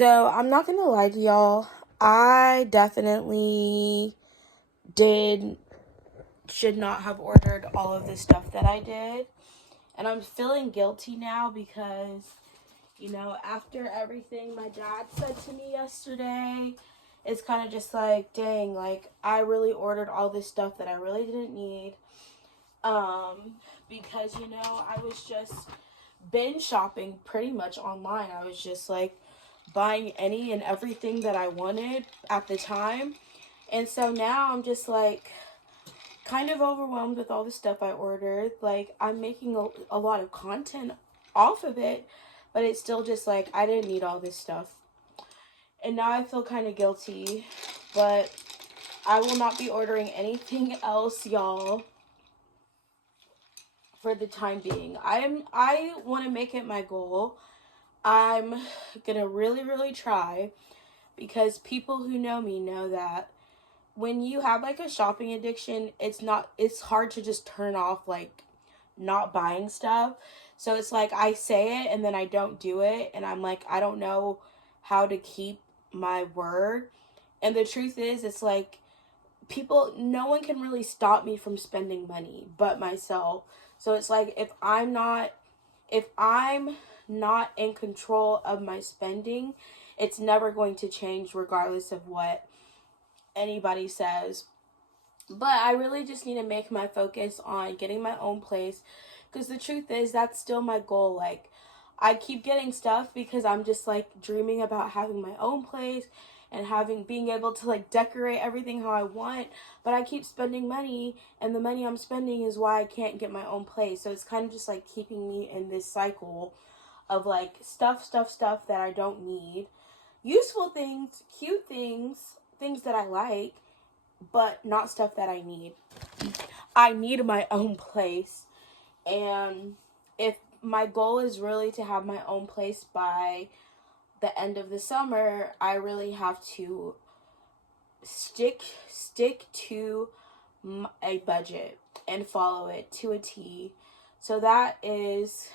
So I'm not gonna lie to y'all. I definitely did should not have ordered all of the stuff that I did. And I'm feeling guilty now because, after everything my dad said to me yesterday, it's kind of just like, dang, like I really ordered all this stuff that I really didn't need. Because, I was just binge shopping pretty much online. I was just like buying any and everything that I wanted at the time. And so now I'm just like kind of overwhelmed with all the stuff I ordered. Like I'm making a lot of content off of it, but it's still just like I didn't need all this stuff. And now I feel kind of guilty, but I will not be ordering anything else, y'all, for the time being. I want to make it my goal. I'm gonna really try, because people who know me know that when you have like a shopping addiction, it's hard to just turn off like not buying stuff. So it's like I say it and then I don't do it, and I'm like, I don't know how to keep my word. And the truth is, it's like no one can really stop me from spending money but myself. So it's like if I'm not in control of my spending, it's never going to change regardless of what anybody says. But I really just need to make my focus on getting my own place, because the truth is that's still my goal. Like I keep getting stuff because I'm just like dreaming about having my own place and being able to like decorate everything how I want, but I keep spending money, and the money I'm spending is why I can't get my own place. So it's kind of just like keeping me in this cycle of like stuff that I don't need. Useful things, cute things, things that I like, but not stuff that I need. I need my own place. And if my goal is really to have my own place by the end of the summer, I really have to stick to a budget and follow it to a T. So that is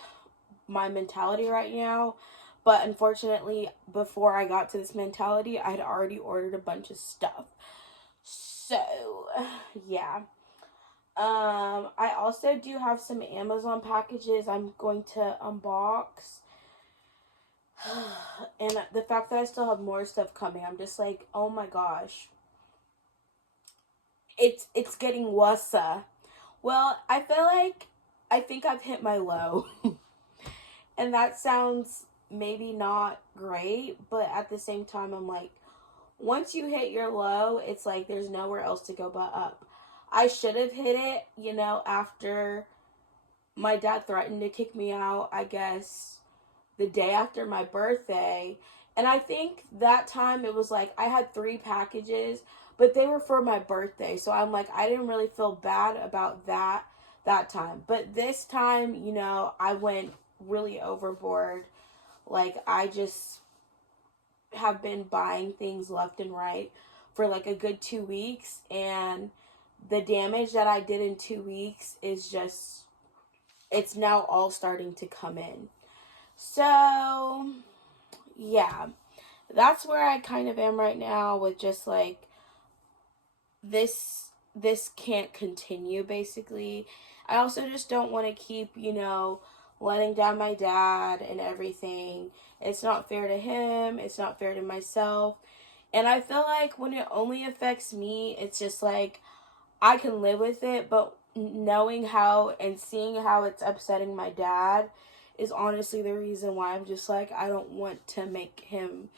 my mentality right now. But unfortunately, before I got to this mentality, I had already ordered a bunch of stuff. So, yeah. I also do have some Amazon packages I'm going to unbox. And the fact that I still have more stuff coming, I'm just like, oh my gosh. It's getting worse. Well, I think I've hit my low. And that sounds maybe not great, but at the same time I'm like, once you hit your low, it's like there's nowhere else to go but up. I should have hit it, after my dad threatened to kick me out, I guess, the day after my birthday. And I think that time it was like I had 3 packages, but they were for my birthday. So I'm like, I didn't really feel bad about that time. But this time, I went really overboard. Like I just have been buying things left and right for like a good 2 weeks, and the damage that I did in 2 weeks is just, it's now all starting to come in. So, yeah, that's where I kind of am right now with just like this can't continue basically. I also just don't want to keep, letting down my dad and everything. It's not fair to him, it's not fair to myself. And I feel like when it only affects me, it's just like I can live with it, but knowing how and seeing how it's upsetting my dad is honestly the reason why I'm just like, I don't want to make him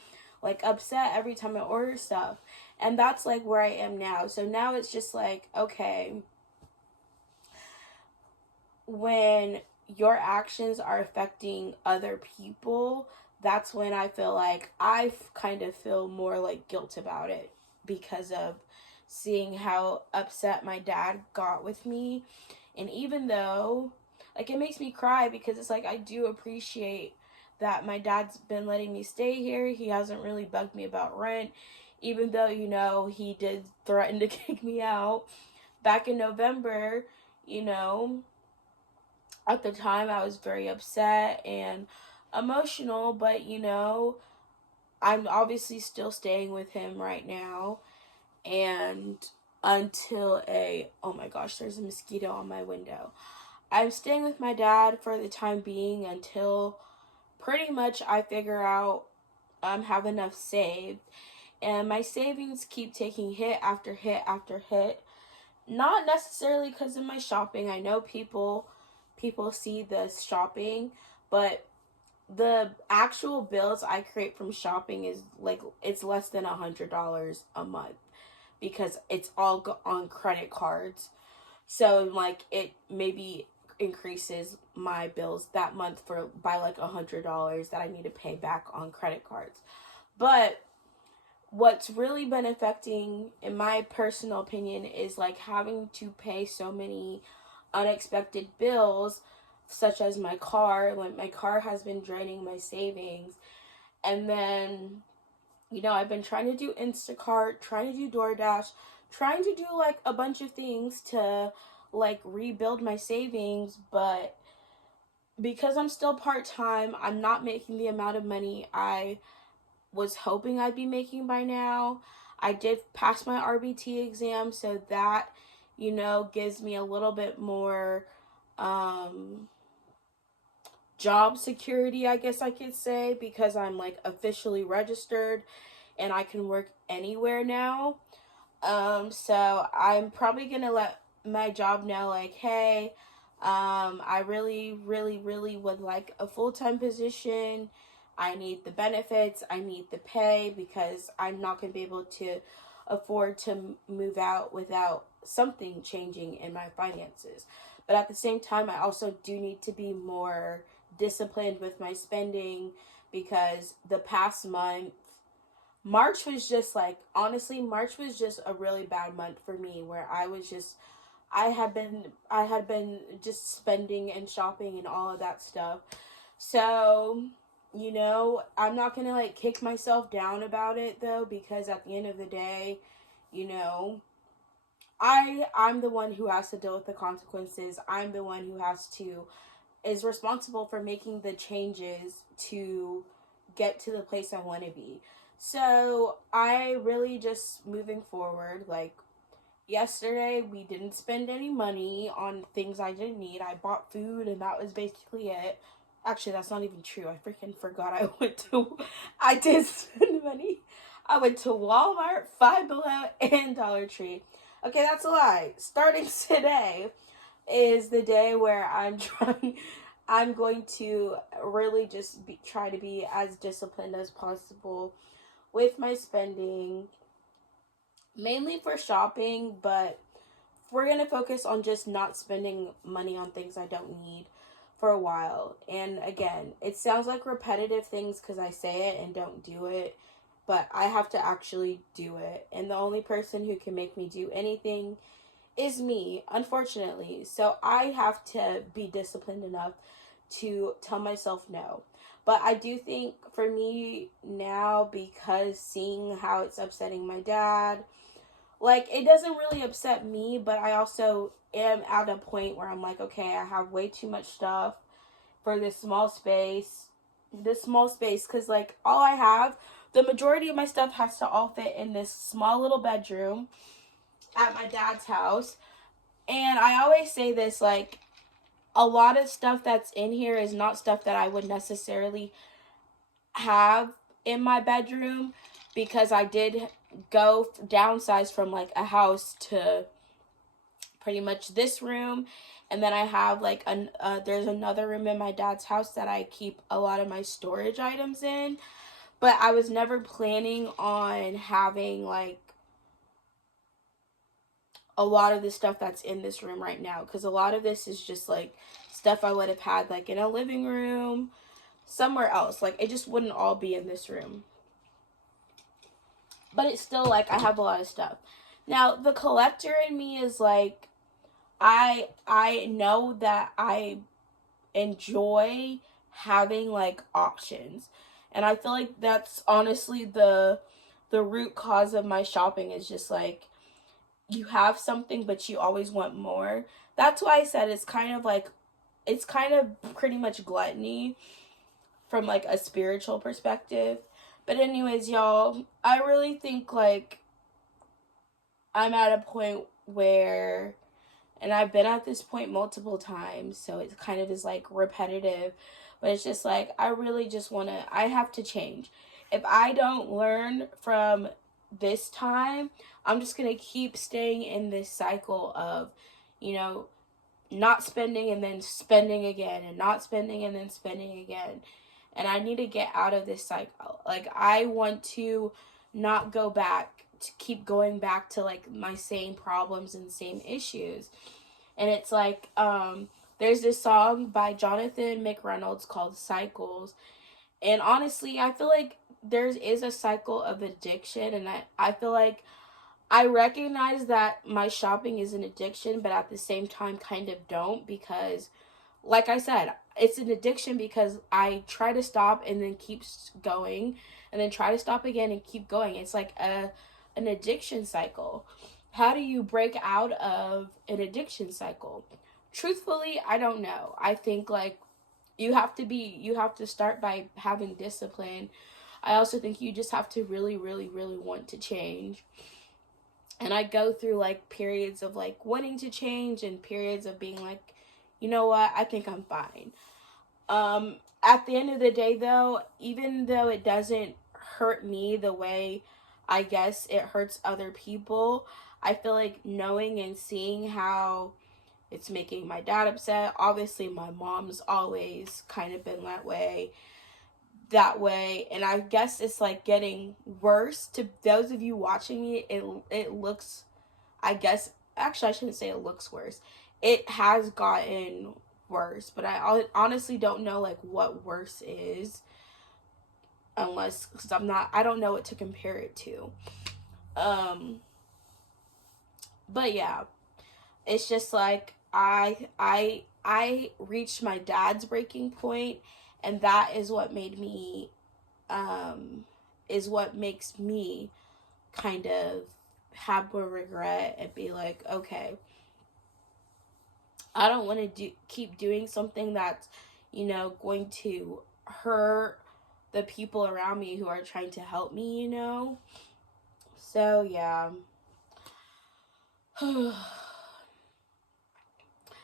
like upset every time I order stuff. And that's like where I am now. So now it's just like, okay, when your actions are affecting other people, that's when I feel like kind of feel more like guilt about it, because of seeing how upset my dad got with me. And even though, like, it makes me cry, because it's like I do appreciate that my dad's been letting me stay here. He hasn't really bugged me about rent, even though, he did threaten to kick me out back in November. you know at the time I was very upset and emotional, but I'm obviously still staying with him right now, and until oh my gosh, there's a mosquito on my window. I'm staying with my dad for the time being until pretty much I figure out have enough saved. And my savings keep taking hit after hit after hit. Not necessarily because of my shopping. I know people see this shopping, but the actual bills I create from shopping is like, it's less than $100 a month because it's all on credit cards. So like it maybe increases my bills that month for by like $100 that I need to pay back on credit cards. But what's really been affecting, in my personal opinion, is like having to pay so many unexpected bills, such as my car. Like my car has been draining my savings. And then, I've been trying to do Instacart, trying to do DoorDash, trying to do like a bunch of things to like rebuild my savings, but because I'm still part-time, I'm not making the amount of money I was hoping I'd be making by now. I did pass my RBT exam, so that, gives me a little bit more job security, I guess I could say, because I'm like officially registered and I can work anywhere now. So I'm probably gonna let my job know, like, hey, I really, really, really would like a full-time position. I need the benefits, I need the pay, because I'm not gonna be able to afford to move out without something changing in my finances. But at the same time, I also do need to be more disciplined with my spending, because the past month, March was just like, honestly, March was just a really bad month for me, where I had been just spending and shopping and all of that stuff. So, I'm not going to like kick myself down about it though, because at the end of the day, you know, I'm the one who has to deal with the consequences. I'm the one who is responsible for making the changes to get to the place I want to be. So I really just, moving forward, like yesterday we didn't spend any money on things I didn't need. I bought food and that was basically it. Actually, that's not even true. I freaking forgot I did spend money. I went to Walmart, Five Below, and Dollar Tree. Okay, that's a lie. Starting today is the day where I'm going to really just try to be as disciplined as possible with my spending, mainly for shopping, but we're going to focus on just not spending money on things I don't need for a while. And again, it sounds like repetitive things because I say it and don't do it, but I have to actually do it. And the only person who can make me do anything is me, unfortunately. So I have to be disciplined enough to tell myself no. But I do think for me now, because seeing how it's upsetting my dad, like, it doesn't really upset me, but I also am at a point where I'm like, okay, I have way too much stuff for this small space. Because, like, the majority of my stuff has to all fit in this small little bedroom at my dad's house. And I always say this, like, a lot of stuff that's in here is not stuff that I would necessarily have in my bedroom, because I did go downsize from like a house to pretty much this room. And then I have like there's another room in my dad's house that I keep a lot of my storage items in. But I was never planning on having like a lot of the stuff that's in this room right now, because a lot of this is just like stuff I would have had like in a living room, somewhere else. Like, it just wouldn't all be in this room. But it's still like I have a lot of stuff. Now, the collector in me is like, I know that I enjoy having like options. And I feel like that's honestly the root cause of my shopping, is just like, you have something but you always want more. That's why I said it's kind of pretty much gluttony from like a spiritual perspective, But anyways, y'all, I really think like I'm at a point where, and I've been at this point multiple times, so it kind of is like repetitive, but it's just like I really just want to, I have to change. If I don't learn from this time, I'm just going to keep staying in this cycle of, you know, not spending and then spending again, and not spending and then spending again. And I need to get out of this cycle. Like, I want to not go back, to keep going back to like my same problems and same issues. And it's like, there's this song by Jonathan McReynolds called Cycles. And honestly, I feel like there is a cycle of addiction. And I feel like I recognize that my shopping is an addiction, but at the same time, kind of don't, because, like I said, it's an addiction because I try to stop and then keep going, and then try to stop again and keep going. It's like an addiction cycle. How do you break out of an addiction cycle? Truthfully, I don't know. I think like you have to start by having discipline. I also think you just have to really, really, really want to change. And I go through like periods of like wanting to change and periods of being like, you know what, I think I'm fine. At the end of the day though, even though it doesn't hurt me the way I guess it hurts other people, I feel like knowing and seeing how it's making my dad upset. Obviously my mom's always kind of been that way, and I guess it's like getting worse. To those of you watching me, it looks, I guess, actually I shouldn't say it looks worse, it has gotten worse, but I honestly don't know like what worse is, unless, because I don't know what to compare it to. But yeah, it's just like I reached my dad's breaking point, and that is what made me is what makes me kind of have a regret and be like, okay, I don't want to keep doing something that's, you know, going to hurt the people around me who are trying to help me, you know. So yeah.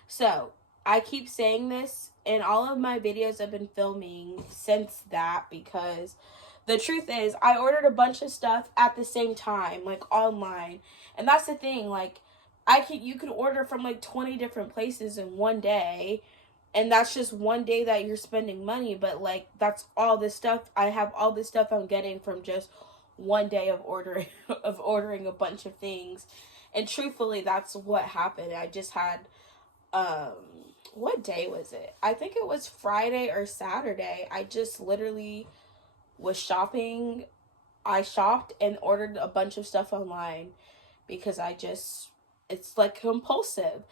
So, I keep saying this, and all of my videos I've been filming since that, because the truth is, I ordered a bunch of stuff at the same time, like online. And that's the thing, like, you could order from like 20 different places in one day, and that's just one day that you're spending money, but like, that's all this stuff, I have all this stuff I'm getting from just one day of ordering a bunch of things. And truthfully, that's what happened. I just had um what day was it? I think it was Friday or Saturday. I just literally was shopping. I shopped and ordered a bunch of stuff online because it's like compulsive.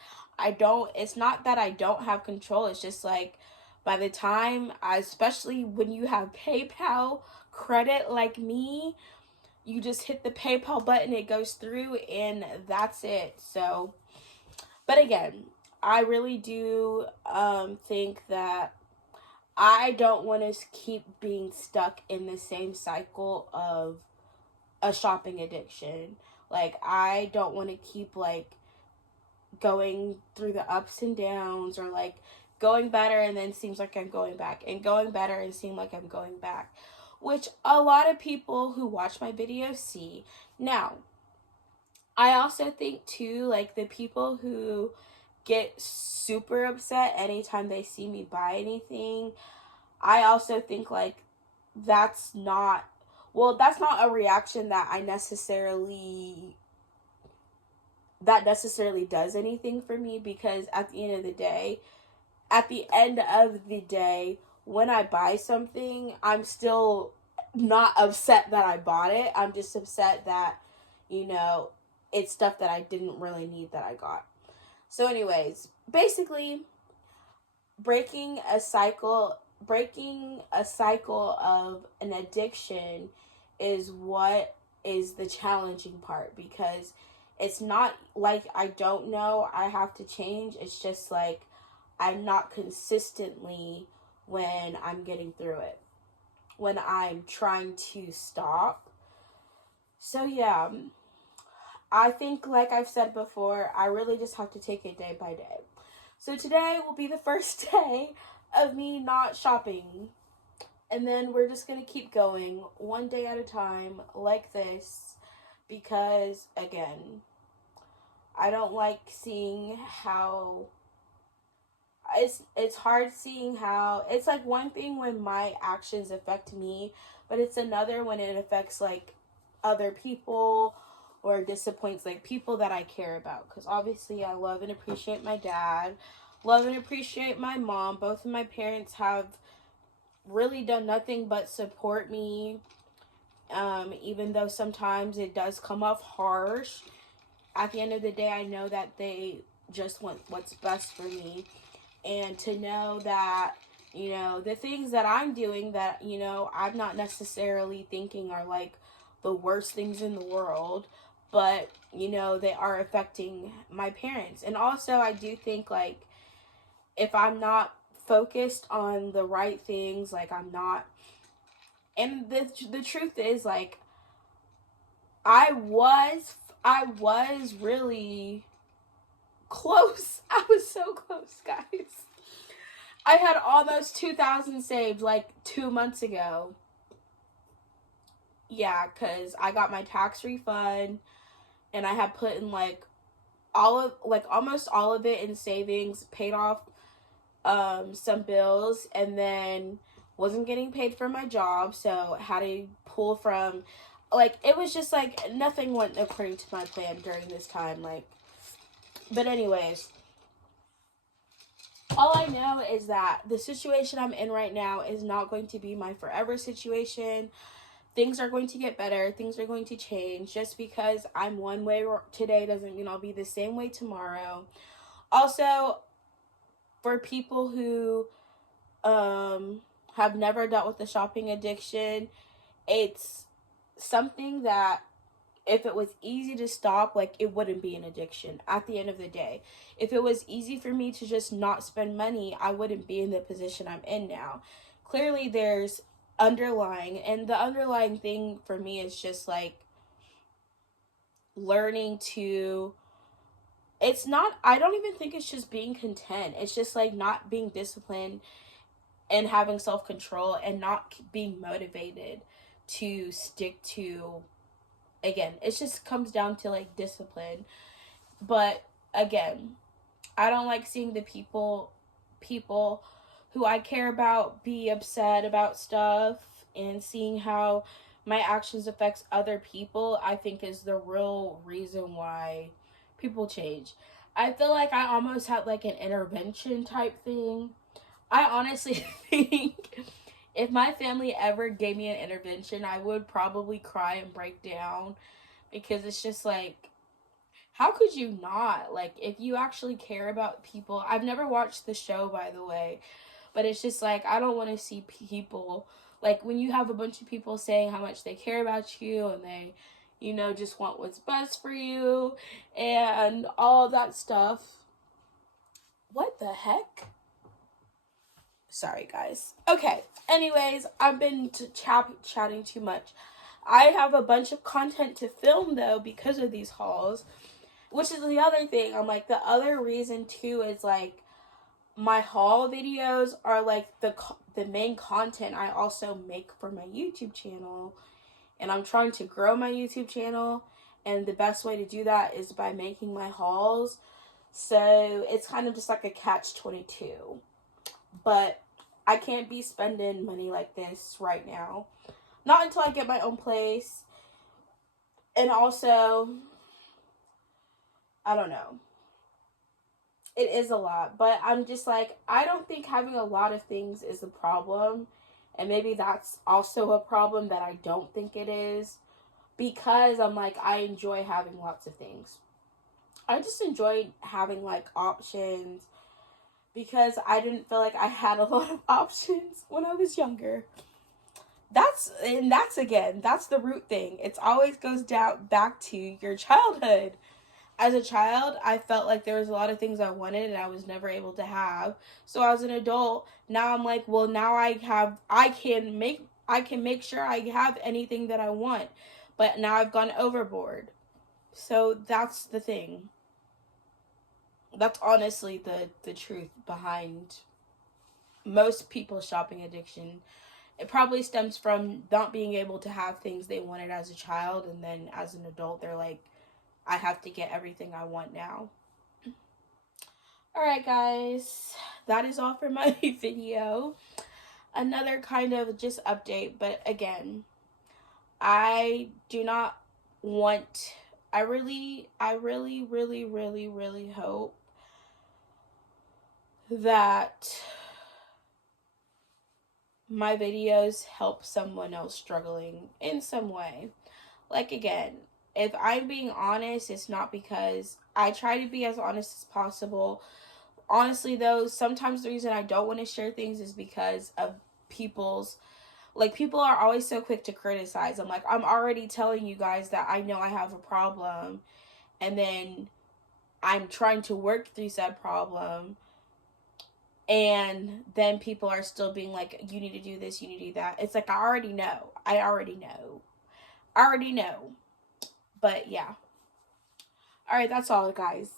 It's not that I don't have control. It's just like by the time, especially when you have PayPal credit like me, you just hit the PayPal button, it goes through, and that's it. So, but again, I really do think that I don't want to keep being stuck in the same cycle of a shopping addiction. Like, I don't want to keep like going through the ups and downs, or like going better and then seems like I'm going back, and going better and seem like I'm going back, which a lot of people who watch my videos see. Now, I also think too, like the people who get super upset anytime they see me buy anything, I also think like that's not, well, that's not a reaction that necessarily does anything for me, because at the end of the day, when I buy something, I'm still not upset that I bought it. I'm just upset that, you know, it's stuff that I didn't really need that I got. So anyways, basically, breaking a cycle of an addiction is what is the challenging part, because it's not like I don't know I have to change. It's just like I'm not consistently when I'm getting through it. when I'm trying to stop. So yeah, I think, like I've said before, I really just have to take it day by day. So today will be the first day of me not shopping. And then we're just going to keep going one day at a time like this, because again, I don't like seeing how it's hard seeing how it's like one thing when my actions affect me, but it's another when it affects like other people or disappoints like people that I care about. Because obviously I love and appreciate my dad, love and appreciate my mom. Both of my parents have really done nothing but support me, even though sometimes it does come off harsh. At the end of the day, I know that they just want what's best for me. And to know that, you know, the things that I'm doing that, you know, I'm not necessarily thinking are like the worst things in the world, but, you know, they are affecting my parents. And also, I do think, like, if I'm not focused on the right things, like, I'm not, and the truth is, like, I was really close. I was so close, guys. I had almost 2,000 saved like 2 months ago. Yeah, because I got my tax refund and I had put in like almost all of it in savings, paid off some bills, and then wasn't getting paid for my job, so had to pull from, like, it was just like nothing went according to my plan during this time, like. But anyways, all I know is that the situation I'm in right now is not going to be my forever situation. Things are going to get better. Things are going to change. Just because I'm one way today doesn't mean I'll be the same way tomorrow. Also, for people who have never dealt with the shopping addiction, it's something that if it was easy to stop, like, it wouldn't be an addiction at the end of the day. If it was easy for me to just not spend money, I wouldn't be in the position I'm in now. Clearly, there's underlying, and the underlying thing for me is just, like, learning to, it's not, I don't even think it's just being content. It's just, like, not being disciplined and having self-control and not being motivated to stick to, again, it just comes down to like discipline. But again, I don't like seeing the people who I care about be upset about stuff, and seeing how my actions affects other people, I think is the real reason why people change. I feel like I almost had like an intervention type thing. I honestly think if my family ever gave me an intervention, I would probably cry and break down, because it's just like, how could you not? Like, if you actually care about people, I've never watched the show, by the way, but it's just like, I don't want to see people, like, when you have a bunch of people saying how much they care about you and they, you know, just want what's best for you and all that stuff. What the heck? Sorry, guys. Okay, anyways, I've been chatting too much. I have a bunch of content to film, though, because of these hauls, which is the other thing. I'm like, the other reason, too, is, like, my haul videos are, like, the main content I also make for my YouTube channel, and I'm trying to grow my YouTube channel, and the best way to do that is by making my hauls, so it's kind of just like a catch-22. But I can't be spending money like this right now. Not until I get my own place. And also, I don't know. It is a lot. But I'm just like, I don't think having a lot of things is a problem. And maybe that's also a problem that I don't think it is. Because I'm like, I enjoy having lots of things. I just enjoy having, like, options, because I didn't feel like I had a lot of options when I was younger. That's the root thing. It always goes down back to your childhood. As a child, I felt like there was a lot of things I wanted and I was never able to have. So as an adult, now I'm like, well, now I can make I can make sure I have anything that I want. But now I've gone overboard. So that's the thing. That's honestly the truth behind most people's shopping addiction. It probably stems from not being able to have things they wanted as a child, and then as an adult they're like, I have to get everything I want now. Alright guys, that is all for my video. Another kind of just update, but again, I do not want, I really hope that my videos help someone else struggling in some way. Like, again, if I'm being honest, it's not because I try to be as honest as possible. Honestly, though, sometimes the reason I don't want to share things is because of people's, like, people are always so quick to criticize. I'm like, I'm already telling you guys that I know I have a problem, and then I'm trying to work through said problem, and then people are still being like, you need to do this, you need to do that. It's like, I already know. But yeah. Alright, that's all, guys.